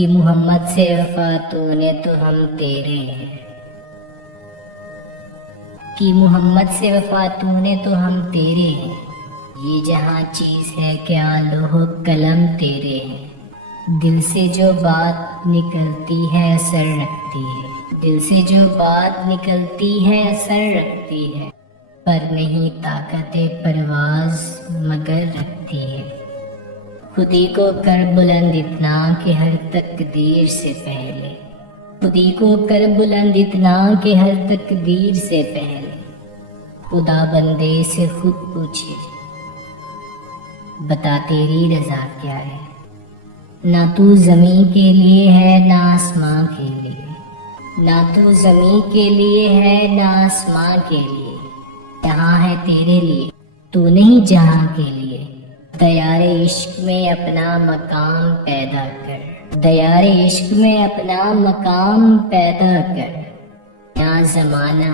کہ محمد سے وفا تو نے تو ہم تیرے ہیں، کہ محمد سے وفا تو نے تو ہم تیرے ہیں، یہ جہاں چیز ہے کیا لوح و قلم تیرے ہیں، دل سے جو بات نکلتی ہے اثر رکھتی ہے، دل سے جو بات نکلتی ہے اثر رکھتی ہے، پر نہیں طاقت پرواز مگر رکھتی ہے، خودی کو کر بلند اتنا کہ ہر تقدیر سے پہلے، خودی کو کر بلند اتنا کہ ہر تقدیر سے پہلے، خدا بندے سے خود پوچھے بتا تیری رضا کیا ہے، نہ تو زمین کے لیے ہے نہ آسمان کے لیے، نہ تو زمین کے لیے ہے نہ آسمان کے لیے، یہاں ہے تیرے لیے تو نہیں جہاں کے لیے، دیار عشق میں اپنا مقام پیدا کر، دیار عشق میں اپنا مقام پیدا کر، یہاں زمانہ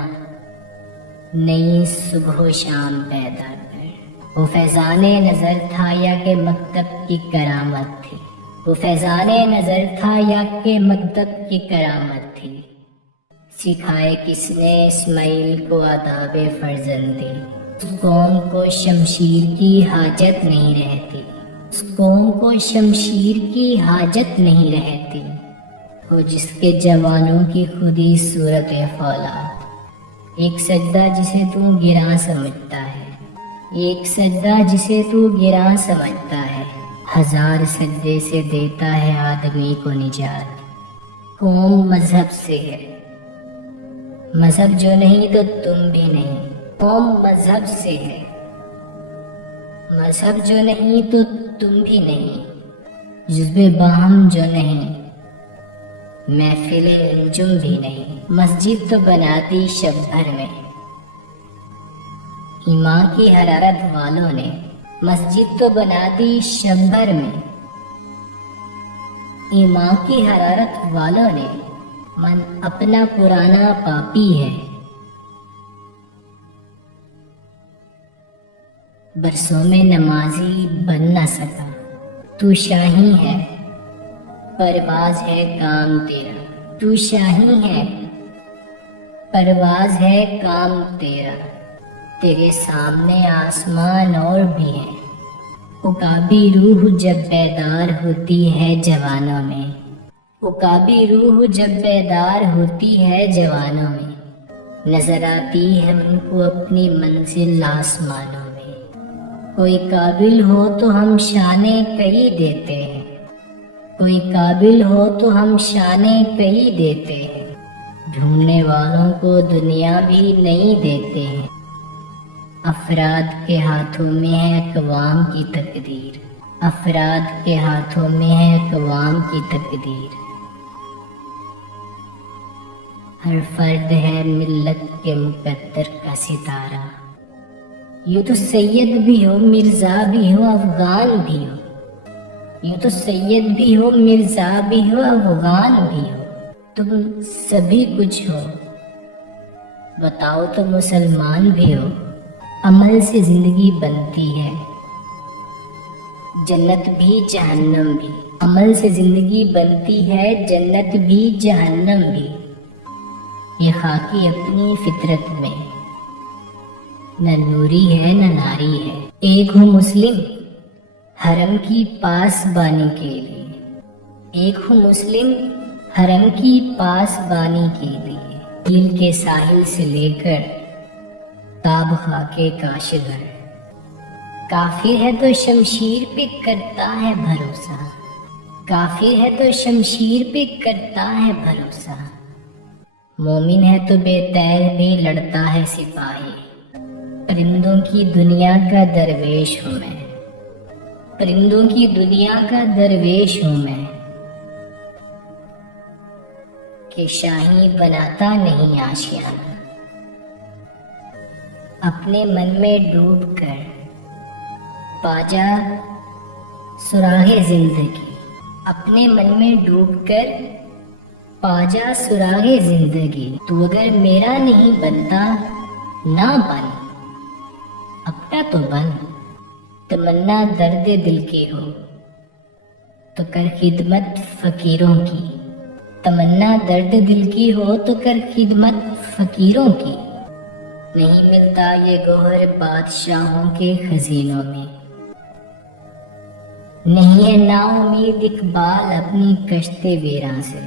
نئی صبح و شام پیدا کر، وہ فیضان نظر تھا یا کہ مکتب کی کرامت تھی، وہ فیضان نظر تھا یا کہ مکتب کی کرامت تھی، سکھائے کس نے اسماعیل کو آداب فرزندی، اس قوم کو شمشیر کی حاجت نہیں رہتی، اس قوم کو شمشیر کی حاجت نہیں رہتی، وہ جس کے جوانوں کی خودی صورت فولاد، ایک سجدہ جسے تو گراں سمجھتا ہے، ایک سجدہ جسے تو گراں سمجھتا ہے، ہزار سجدے سے دیتا ہے آدمی کو نجات، قوم مذہب سے ہے، مذہب جو نہیں تو تم بھی نہیں، قوم مذہب سے ہے، مذہب جو نہیں تو تم بھی نہیں، جذب باہم جو نہیں محفل انجم بھی نہیں، مسجد تو بنا دی شب بھر میں، ایمان کی حرارت والوں نے مسجد تو بنا دی شب بھر میں، ایمان کی حرارت والوں نے، من اپنا پرانا پاپی ہے، برسوں میں نمازی بن نہ سکا، تو شاہی ہے پرواز ہے کام تیرا، تو شاہی ہے پرواز ہے کام تیرا، تیرے سامنے آسمان اور بھی ہے، عقابی روح جب بیدار ہوتی ہے جوانوں میں، عقابی روح جب بیدار ہوتی ہے جوانوں میں، نظر آتی ہے ان کو اپنی منزل آسمانوں میں، کوئی قابل ہو تو ہم شانے کہی دیتے ہیں، کوئی قابل ہو تو ہم شانے کہی دیتے ہیں، ڈھونڈنے والوں کو دنیا بھی نہیں دیتے ہیں، افراد کے ہاتھوں میں ہے اقوام کی تقدیر، افراد کے ہاتھوں میں ہے اقوام کی تقدیر، ہر فرد ہے ملت کے مقدر کا ستارہ، یوں تو سید بھی ہو مرزا بھی ہو افغان بھی ہو، یوں تو سید بھی ہو مرزا بھی ہو افغان بھی ہو، تم سبھی کچھ ہو، بتاؤ تو مسلمان بھی ہو، عمل سے زندگی بنتی ہے، جنت بھی جہنم بھی، عمل سے زندگی بنتی ہے، جنت بھی جہنم بھی، یہ خاکی اپنی فطرت میں نہ نوری ہے نہ ناری ہے، ایک ہوں مسلم حرم کی پاس بانی کے لیے، ایک ہوں مسلم حرم کی پاس بانی کے لیے، دل کے ساحل سے لے کر تاب خاکے کاشغر، کافر ہے تو شمشیر پہ کرتا ہے بھروسہ، کافر ہے تو شمشیر پہ کرتا ہے بھروسہ، مومن ہے تو بے تیر بھی لڑتا ہے سپاہی، پرندوں کی دنیا کا درویش ہوں میں، پرندوں کی دنیا کا درویش ہوں میں، کہ شاہی بناتا نہیں آشیانہ، اپنے من میں ڈوب کر پاجا سراغ زندگی، اپنے من میں ڈوب کر پاجا سراغ زندگی، تو اگر میرا نہیں بنتا نہ بن، اپنا تو بن، تمنا درد دل کی ہو، تو کر خدمت فقیروں کی، تمنا درد دل کی ہو تو کر خدمت فقیروں کی۔ نہیں ملتا یہ گوہر بادشاہوں کے خزینوں میں، نہیں ہے نا امید اقبال اپنی کشتے ویراں سے،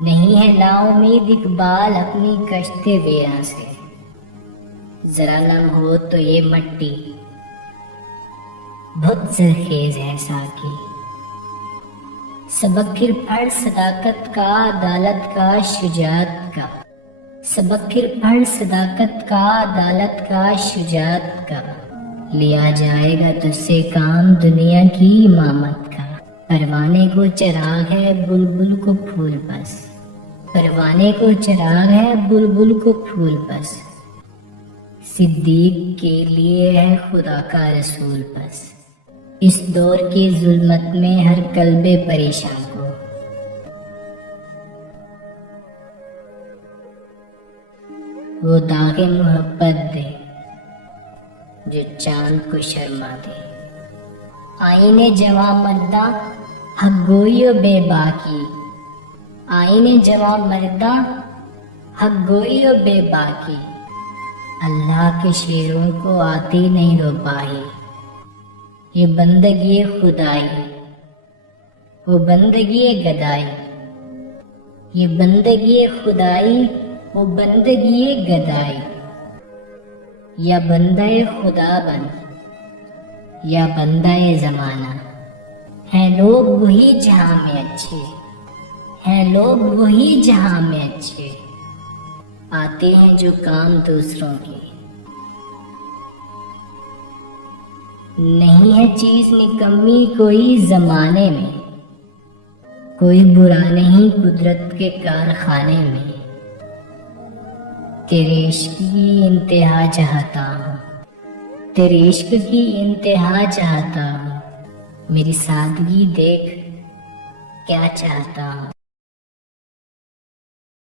نہیں ہے نا امید اقبال اپنی کشتے ویراں سے۔ ذرا نم ہو تو یہ مٹی بہت زرخیز ہے ساقی، سبق پھر پڑھ صداقت کا، عدالت کا، شجاعت کا، سبق پھر پڑھ صداقت کا، عدالت کا، شجاعت کا۔ لیا جائے گا تجھ سے کام دنیا کی امامت کا، پروانے کو چراغ ہے بلبل کو پھول بس، پروانے کو چراغ ہے بلبل کو پھول بس، صدیق کے لیے ہے خدا کا رسول بس، اس دور کی ظلمت میں ہر قلب پریشان کو۔ وہ داغ محبت دے جو چاند کو شرما دے، آئینے جواں مردہ حق گوئی و بے باکی، آئینے جواں مردہ حق گوئی و بے باکی، اللہ کے شیروں کو آتی نہیں روباہی، یہ بندگی خدائی وہ بندگی گدائی، یہ بندگی خدائی وہ بندگی گدائی، یا بندہ خدا بن یا بندہ زمانہ، ہیں لوگ وہی جہاں میں اچھے، ہیں لوگ وہی جہاں میں اچھے، آتے ہیں جو کام دوسروں کے۔ نہیں ہے چیز نکمی کوئی زمانے میں، کوئی برا نہیں قدرت کے کارخانے میں، تیرے عشق کی انتہا چاہتا ہوں، تیرے عشق کی انتہا چاہتا ہوں، میری سادگی دیکھ کیا چاہتا ہوں۔